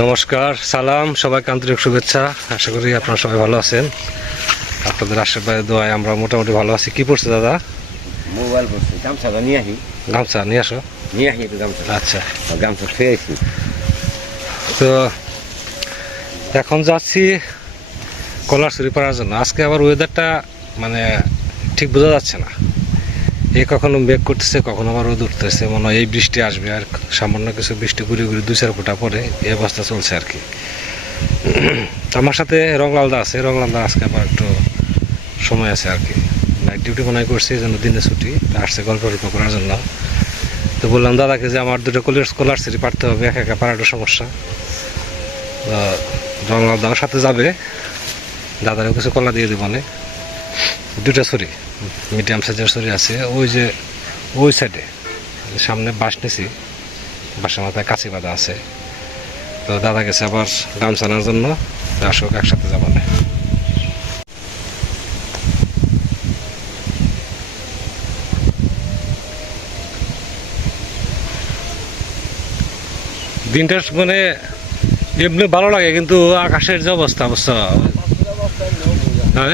নমস্কার সালাম সবাইকে আন্তরিক শুভেচ্ছা। আশা করি আপনারা সবাই ভালো আছেন। আপনাদের আশীর্বাদে দোয়ায় আমরা মোটামুটি ভালো আছি। কি পড়ছে দাদা? মোবাইল করছি গামছাটা নিয়ে আসি গামছা নিয়ে আসো। নিয়ে আসি একটু গামছা। আচ্ছা। গামছা খেয়ে আসি তো এখন যাচ্ছি কলারছড়ি পাড়ার জন্য। আজকে আবার ওয়েদারটা মানে ঠিক বোঝা যাচ্ছে না। এ কখনো মেঘ করতেছে, কখনো আবার রোদ উঠতেছে। মনে হয় এই বৃষ্টি আসবে আর সামান্য কিছু বৃষ্টি ঘুরে ঘুরে দুই চার ফোঁটা পরে এই অবস্থা চলছে আর কি। আমার সাথে রংলালদা আছে রংলালদা আজকে আবার একটু সময় আছে আর কি। নাইট ডিউটি মনে করছে, এই জন্য দিনে ছুটি আসছে গল্প টল্প করার জন্য। তো বললাম, দাদাকে যে আমার দুটো কলের স্কলারশিপ পারতে হবে, একা একা পারাটা সমস্যা। রংলাল দাদার সাথে যাবে, দাদারও কিছু কলা দিয়ে দেবো মানে দুটা ছুরি মিডিয়াম সাইজের ছুরি আছে, ওই যে ওই সাইডে সামনে বাঁশ নিছি বাসের মাথায় কাছি বাঁধা আছে। তো দাদা গেছে আবার গামছা আনার জন্য আসুক, একসাথে যাব না দিনটা মানে এমনি ভালো লাগে, কিন্তু আকাশের যে অবস্থা অবস্থা।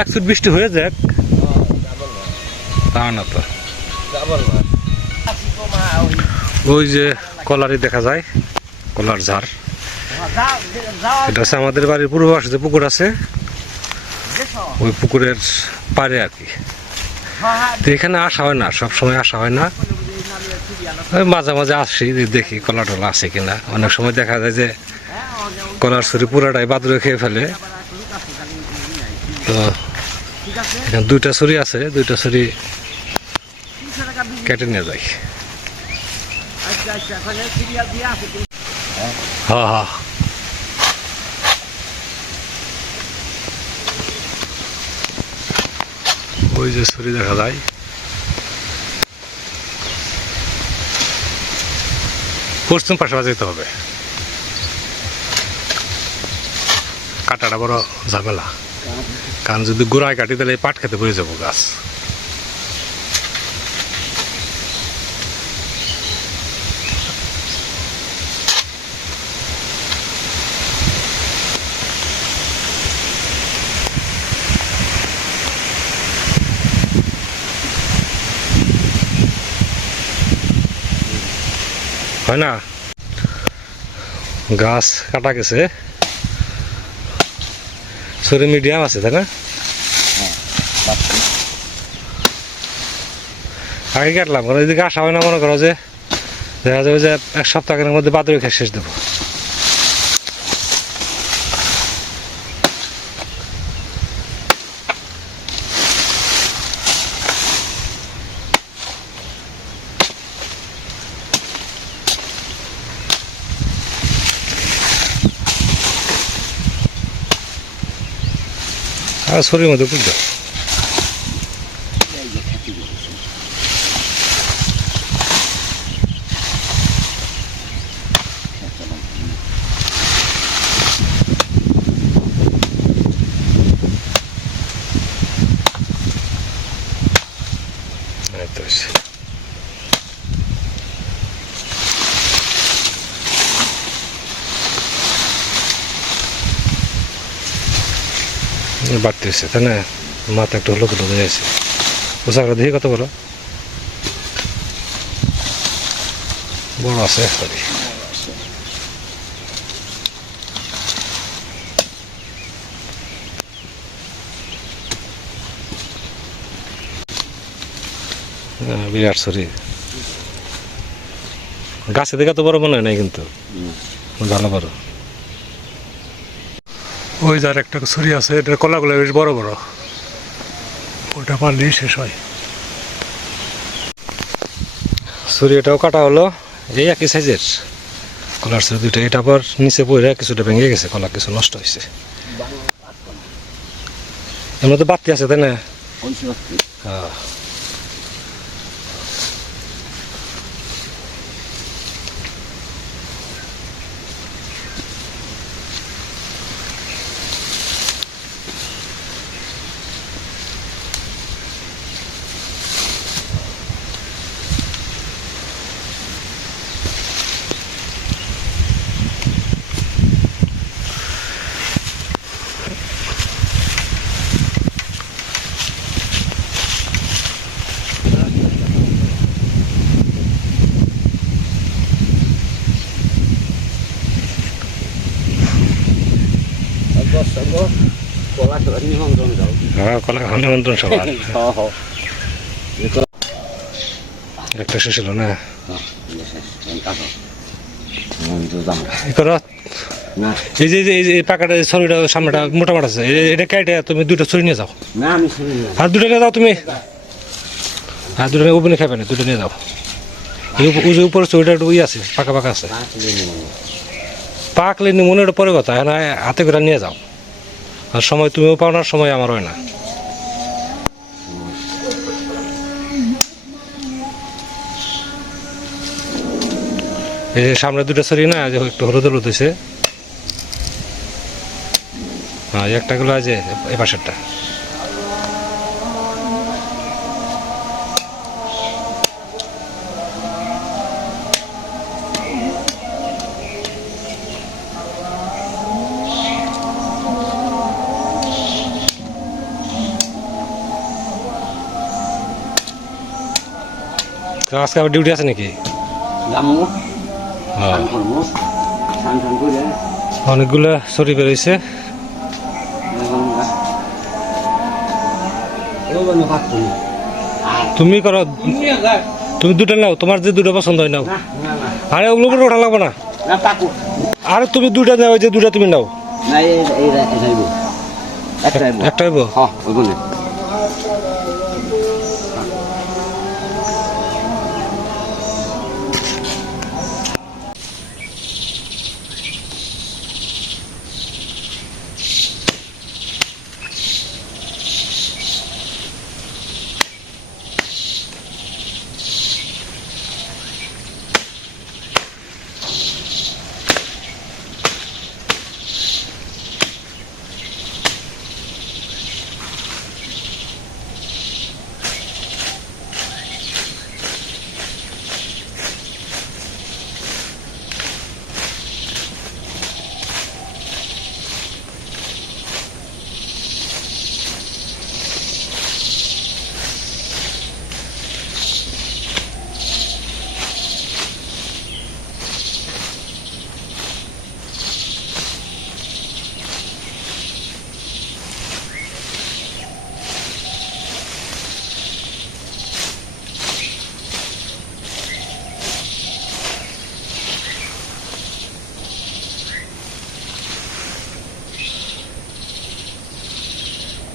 এক ফুট বৃষ্টি হয়ে যাক। তা না তো ওই যে কলারি দেখা যায়, কলার ঝাড়। এটা হচ্ছে আমাদের বাড়ির পূর্ব পাশে যে পুকুর আছে, ওই পুকুরের পারে আর কি। তো এখানে আসা হয় না সব সময় আসা হয় না। মাঝে মাঝে আসি, দেখি কলা টলা আছে কিনা। অনেক সময় দেখা যায় যে কলার ছুরি পুরাটাই বাদুরে খেয়ে ফেলে। তো এখানে দুইটা ছুরি আছে, দুইটা ছুরি কেটে নিয়ে যায় হ্যাঁ হ্যাঁ। ওই যে ছুরি দেখা যায়। পশ্চিম পাশে যেতে হবে। কাটাটা বড় ঝামেলা। কারণ যদি গোড়ায় কাটি তাহলে পাট খেতে পড়ে যাব গাছ। হয় না? গাছ কাটা গেছে। শরীর মিডিয়াম আছে, তাই না? আগে কাটলাম যদি আসা হয় না, মনে করো যে দেখা যাবে যে এক সপ্তাহের মধ্যে বাদুরি খেয়ে শেষ দেবো। আর শরীর মধ্যে বুঝতে এই তো এসে। বাড়তেছে তাই না? মাথা একটু হলো হলো হয়ে আছে। দেখি কত বলো বড় আছে সরি। হ্যাঁ, বিরাট সরি গাছে দেখে তো বড় মনে হয় নাই কিন্তু। ভালো বড়। ওই যার একটা ছুরি আছে এটার কলাগুলো বেশ বড় বড়। ওটা পারলেই শেষ হয়। ছুরি এটাও কাটা হলো এই একই সাইজের কলার ছুরি দুইটা এটা আবার নিচে পড়ে কিছুটা ভেঙে গেছে কলা কিছু নষ্ট হয়েছে। এর মধ্যে বাতি আছে তাই না? হ্যাঁ। নিমন্ত্রণ হ্যাঁ হ্যাঁ একটা শেষ হলো না? না। এই যে এই যে পাকাটা ছড়িটা সামনেটা মোটা মোটা আছে। এটা কেটে তুমি দুটো ছড়ি নিয়ে যাও। আর দুটো নিয়ে যাও তুমি। আর দুটো ওপেনে খাবে না দুটো নিয়ে যাও। এই যে উপরে ছড়িটা একটু আছে পাকা পাকা আছে। পাকলে মনে পরে কথা। এখন হাতে করে নিয়ে যাও। আর সময় তুমিও পাও না, সময় আমার হয় না। এই যে সামনে দুটো ছড়ি না যে একটু হলুদ হলুদ হয়েছে হ্যাঁ একটা গুলো আছে এ পাশেরটা। আজকে আবার ডিউটি আছে নাকি? করে। অনেকগুলো ছড়ি বেরোইছে তুমি করো। তুমি দুটো নাও তোমার যে দুটো পছন্দ হয় নাও। আরে ওগুলো উপরে ওঠা লাগবো না। আরে তুমি দুইটা নাও যে দুটা তুমি নাও। না এই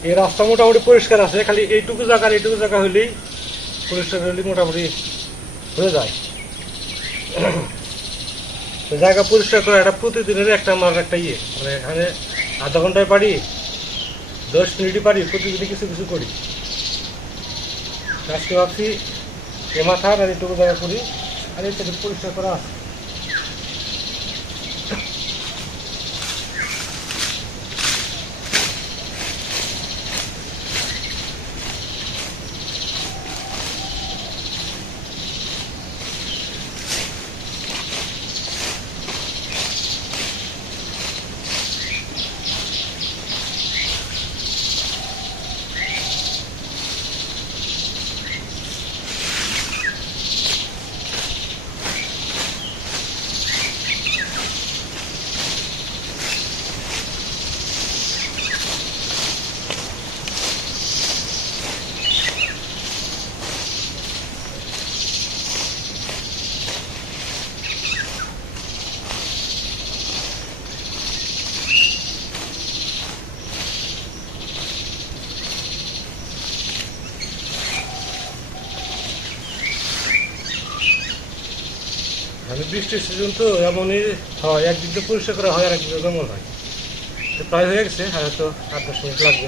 এই রাস্তা মোটামুটি পরিষ্কার আছে, খালি এইটুকু জায়গা এইটুকু জায়গা হইলেই পরিষ্কার হইলেই মোটামুটি হয়ে যায়। জায়গা পরিষ্কার করা একটা প্রতিদিনের একটা আমার একটা ইয়ে। মানে এখানে আধা ঘন্টায় পারি দশ মিনিটই পারি প্রতিদিনই কিছু কিছু করি। আজকে ভাবছি এ মাথার আর এইটুকু জায়গা করি, আর এইটা পরিষ্কার করা আছে। বৃষ্টির সিজন তো এমনই হয় একদিক দিয়ে পরিষ্কার করা হয় আর একদিকে জঙ্গল হয়। প্রায় হয়ে গেছে হয়তো আট দশ মিনিট লাগবে।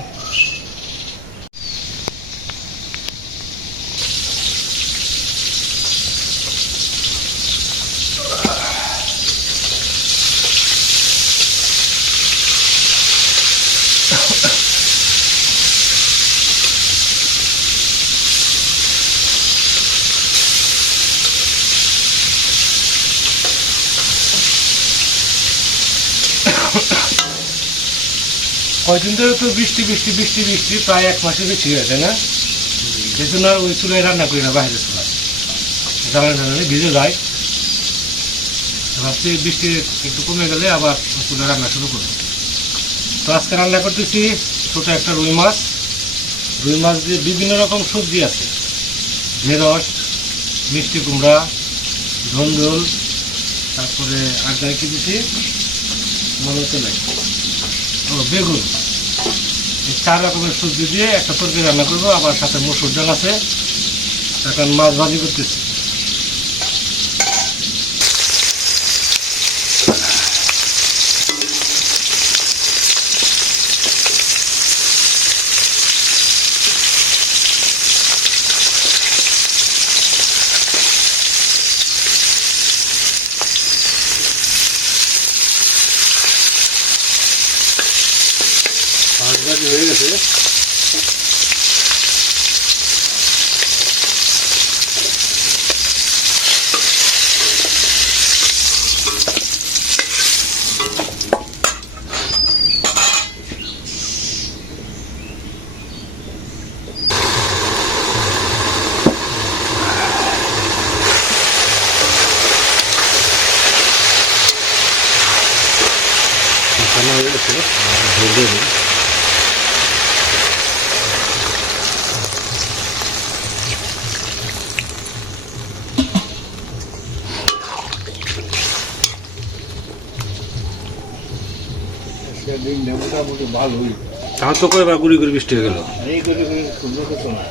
কয়দিন ধরে তো বৃষ্টি বৃষ্টি বৃষ্টি বৃষ্টি, প্রায় এক মাসে বেশি হয়েছে না? এই জন্য ওই চুলায় রান্না করি না বাইরে চুলায় জ্বালানি জ্বালানি ভিজে যায়। ভাবছি বৃষ্টি একটু কমে গেলে আবার চুলায় রান্না শুরু করব। তো আজকে রান্না করতেছি ছোটো একটা রুই মাছ। রুই মাছ দিয়ে বিভিন্ন রকম সবজি আছে। ঢেঁড়স, মিষ্টি কুমড়া, ধন্দল, তারপরে আর যাই কি দিছি, মনে হতে নাই। ও, বেগুন। চার রকমের সবজি দিয়ে একটা তরকারি রান্না করব, আবার সাথে মসুর ডাল আছে। এখন মাছ ভাজি করতেছি মাছ ভাজি হয়ে গেছে মাখানো হয়ে গেছে ঝোল দিয়ে দিই। মোটামুটি ভালোই। তাও তো করে বা গুড়ি গুড়ি বৃষ্টি হয়ে গেল? এই করে কোনো কিছু না।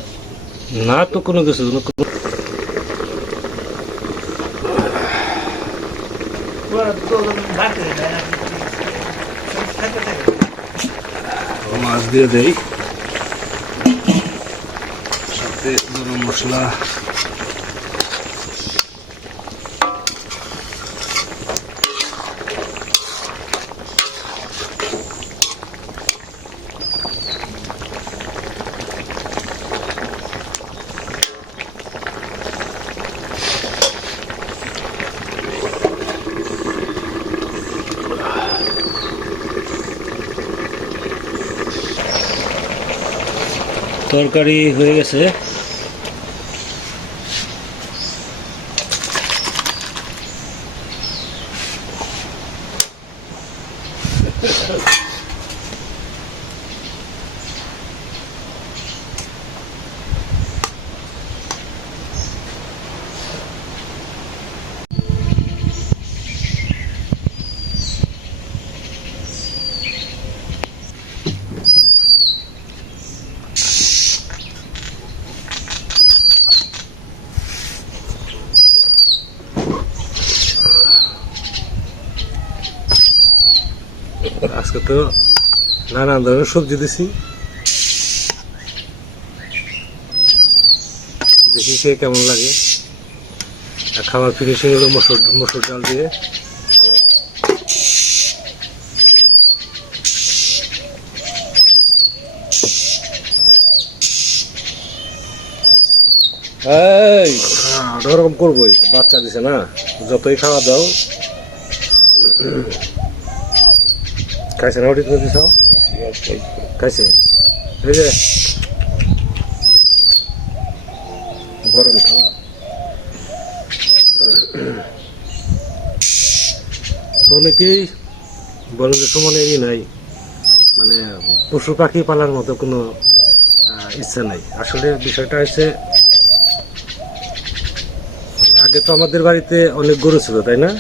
না তো কোনো কিছু না। মাছ দিয়ে দেই। সাথে গরম মশলা। তরকারি হয়ে গেছে। আজকে তো নানান ধরনের সবজি দিছি। দেখি সে কেমন লাগে। আর খাবার ফিনিশিং হলো মসুর মসুর ডাল দিয়ে। হ্যাঁ, ওরকম করবোই। বাচ্চা দিছে না, যতই খাওয়া দাও। খাইছে না ওটি তুমি দিছ খাইছে। গরম তো অনেকেই বলেন যে সমানে ই নাই। মানে পশু পাখি পালার মতো কোনো ইচ্ছা নাই। আসলে বিষয়টা হচ্ছে আগে তো আমাদের বাড়িতে অনেক গরু ছিল, তাই না?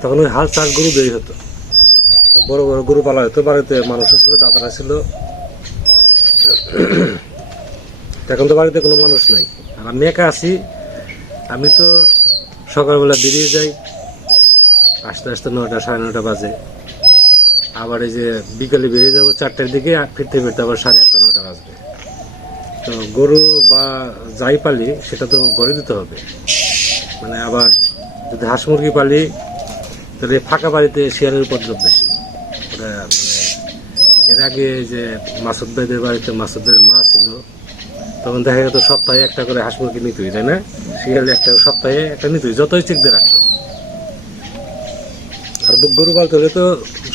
তখন ওই হাল চাষ গরু দেরি হতো। বড় বড় গরু পালা হতো, বাড়িতে মানুষও ছিল, দাদারা ছিল। এখন তো বাড়িতে কোনো মানুষ নাই। আর আমি একা আছি। আমি তো সকালবেলা বেরিয়ে যাই, আস্তে আস্তে নটা সাড়ে নটা বাজে। আবার এই যে বিকালে বেরিয়ে যাব চারটার দিকে ফিরতে ফিরতে আবার সাড়ে আটটা নটা বাজবে। তো গরু বা যাই পালি, সেটা তো গড়ে দিতে হবে। মানে আবার যদি হাঁস মুরগি পালি, তাহলে ফাঁকা বাড়িতে শিয়ালের উপদ্রব বেশি। মানে এর আগে যে মাসুদ ভাইদের বাড়িতে মাসুদ মা ছিল, তখন দেখা যেত সপ্তাহে একটা করে হাঁস মুরগি নিতুই তাই না? শিয়ালে একটা সপ্তাহে একটা নিতুই যতই চেক দিয়ে রাখতো। আর গরু পালতে হলে তো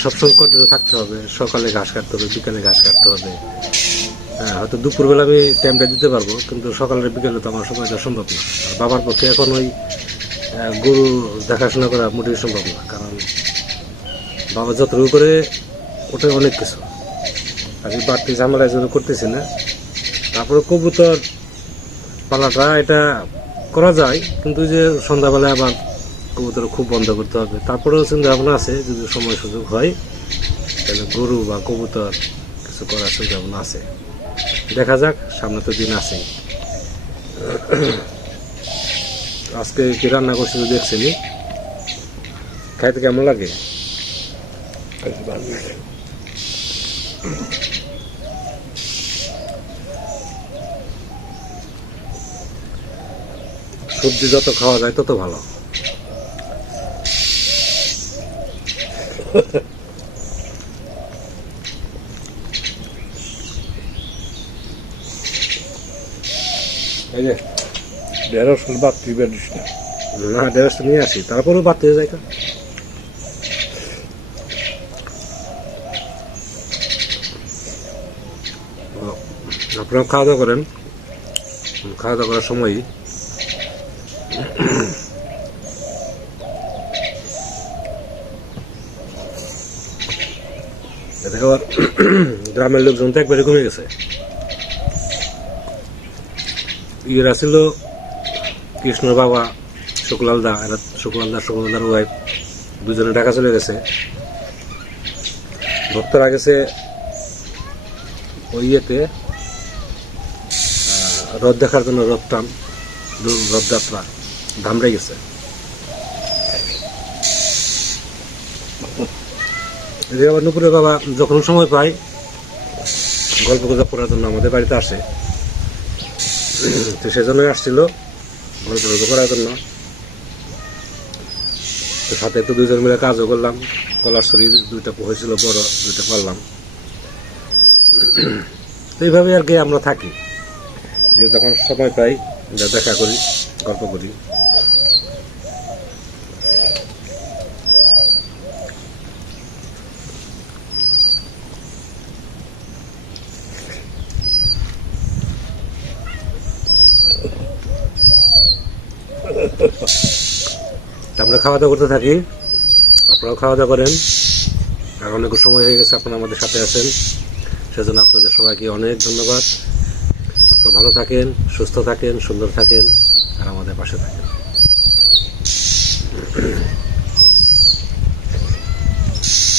সবসময় কন্টিনিউ থাকতে হবে, সকালে ঘাস কাটতে হবে, বিকালে ঘাস কাটতে হবে। হ্যাঁ হয়তো দুপুরবেলা আমি টাইমটা দিতে পারব, কিন্তু সকালের বিকেলে তো আমার সময় সম্ভব না। বাবার পক্ষে এখন ওই গরু দেখাশোনা করা মোটেই সম্ভব না, কারণ বাবা যতটুকু করে ওটা অনেক কিছু। আমি বাড়তি ঝামেলা জন্য করতেছি না। তারপরে কবুতর পালাটা, এটা করা যায়, কিন্তু যে সন্ধ্যাবেলায় আবার কবুতর খুব বন্ধ করতে হবে। তারপরেও চিন্তা ভাবনা আছে, যদি সময় সুযোগ হয়, তাহলে গরু বা কবুতর কিছু করার চিন্তা ভাবনা আছে। দেখা যাক, সামনে তো দিন আছে। আজকে কি রান্না করছি তো দেখছিনি খাইতে কেমন লাগে? সবজি যত খাওয়া যায় তত ভালো। এই যে ঢেঁড়স বাদ তুই বেরিস না। না, দেড়শো নিয়ে আসি, তারপরেও বাড়তে যায় আপনারা খাওয়া দাওয়া করেন। খাওয়া দাওয়া করার সময়ই। এতে আবার গ্রামের লোকজন তো একবারে কমে গেছে। ইয়েরা ছিল কৃষ্ণ বাবা শুক্লাল দা, এরা শুক্লাল দা শুক্লাল দার ওয়াইফ দুজনে ঢাকা চলে গেছে। ভক্তরা গেছে ওই ইয়েতে রথ দেখার জন্য রথ টান রথযাত্রা ধামড়ে গেছে। নুপুরের বাবা যখন সময় পায়, গল্প গুজব করার জন্য আমাদের বাড়িতে আসে। তো সেজন্যই আসছিল। গল্প গল্প করার জন্য। তো সাথে তো দুজন মিলে কাজও করলাম। কলার শরীর দুইটা হয়েছিল, বড় দুইটা পারলাম তো এইভাবে আর কি আমরা থাকি। যে যখন সময় পাই দেখা করি, গল্প করি। আমরা খাওয়া দাওয়া করতে থাকি। আপনারাও খাওয়া দাওয়া করেন। আর অনেক সময় হয়ে গেছে, আপনারা আমাদের সাথে আছেন। সেজন্য আপনাদের সবাইকে অনেক ধন্যবাদ। আপনারা ভালো থাকেন, সুস্থ থাকেন, সুন্দর থাকেন, আর আমাদের পাশে থাকেন। Thank you.